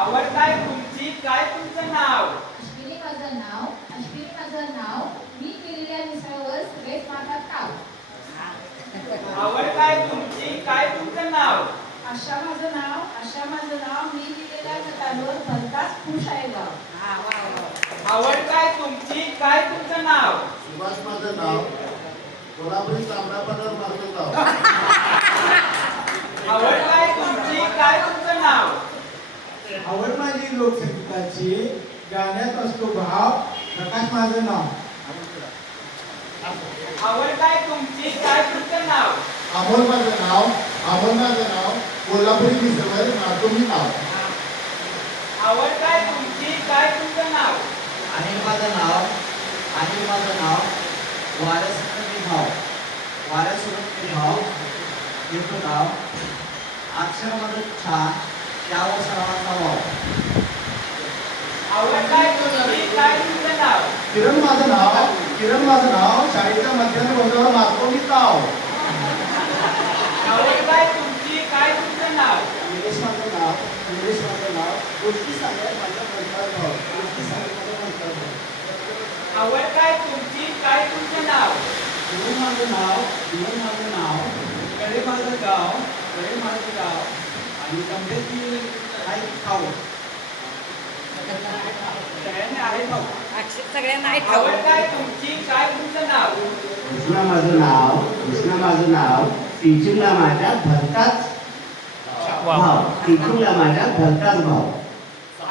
आवड काय तुमची, काय तुमचं नाव? अश्विनी माझं नाव, अश्विनी माझं नाव. मी केलेल्या मिसळवर सगळेच मारतात ताव. आवड काय तुमची, काय तुमचं नाव? आशा माझं नाव, आशा माझं नाव. मी लिहिलेल्या गटांवर भलताच खुश आहे गाव. आवड काय तुमची, काय तुमचं नाव? सुभाष माझं नाव, कोल्हापुरी तांबडा पांढरा मारतो गाव. आवड काय तुमची, काय तुमचं नाव? आवड माझी लोकसंगीताची, गाण्यात असतो भाव. प्रकाश माझं नाव. आवड काय तुमची, काय तुमचं नाव? अमोल माझं नाव, अमोल माझं नाव, कोल्हापुरी मिसळवर मारतो मी नाव. आवड काय तुमची, काय तुमचं नाव? अनिल माझं नाव, अनिल माझं नाव. वारसोबत मी भाव, वारसोबत मी भाव घेतो नाव. अक्षर माझं छान, त्यावर सर्वांचा भाव. आवड काय तुमची, काय तुमचं नाव? किरण माझं नाव, किरण माझं नाव, शाळेच्या मध्यान्ह भोजनावर मारतो मी ताव. आवड काय तुमची, काय तुमचं नाव? निलेश माझं नाव, निलेश माझं नाव. गोष्टी सांगत माझ्या म्हणतात भाव, गोष्टी सांगत माझ्या म्हणतात भाव. आवड काय तुमची, काय तुमचं नाव? जीवन माझं नाव, जीवन माझं नाव. कडे माझं गाव, कडे माझं गाव. आणि गंभीर आहे खाऊ. सगळ्यांनी आहे खाऊ. सगळ्यांना आवड काय तुमची, काय तुमचं नाव? कृष्णा माझं नाव, कृष्णा माझं नाव. टीचिंगला माझ्या भलताच भाव, टीचिंगला माझ्या भलताच भाव.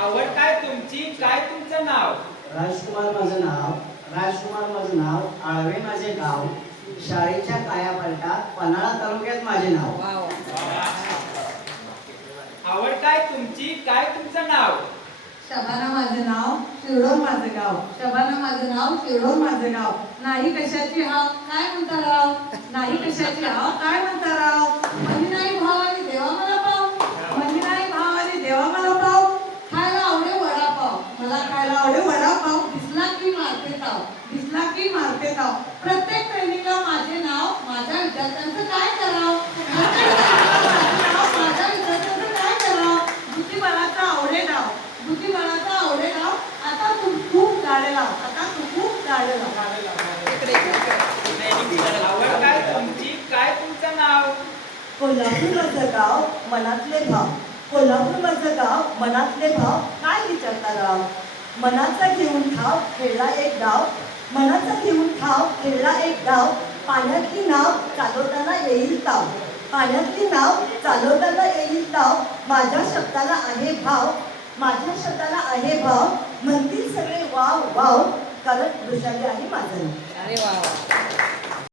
आवड काय तुमची, काय तुमचं नाव? राजकुमार माझं नाव, राजकुमार माझं नाव. आळवे माझे गाव. शाळेच्या कायापालटात पन्हाळा तालुक्यात माझे नाव. आवड काय तुमची, काय तुमचं नाव? शबाना माझं नाव, शिरडोन माझं गाव. शबाना माझं नाव, शिरडोन माझं गाव. नाही कशाची हाव, काय म्हणता राव? नाही कशाची हाव, काय म्हणता राव? म्हणजे नाही भावाने देवा मला पाव, म्हणजे नाही भावाने देवा मला पाव. खायला आवडे वडापाव, मला खायला आवडे वडापाव. दिसला की मारते ताव, दिसला की मारते ताव. प्रत्येक ट्रेनिंगला माझे नाव, माझ्या विद्यार्थ्यांचं काय करावं? प्रत्येक ट्रेनिंगला माझे नाव, माझ्या विद्यार्थ्यांचं काय करावं? बुद्धिबळाचा आवडे नाव, बुद्धिबळाचा आवडे नाव. आता तू खूप गाडे लाव, आता तू खूप गाडे लाव. आवड काय तुमची, काय तुमचं नाव? कोल्हापूर माझं गाव, मनातले भाव. कोल्हापूर माझं गाव, मनातले भाव. काय विचारता राव? मनाचा घेऊन ठाव, खेळला एक डाव. मनाचा घेऊन ठाव, खेळला एक डाव. पाण्यातली नाव चालवताना येईल ताव, पाण्यातली नाव चालवताना येईल ताव. माझ्या शब्दाला आहे भाव, माझ्या शब्दाला आहे भाव. म्हणतील सगळे वाव वाव, कारण वृषाली आहे माझं नाव. अरे वा.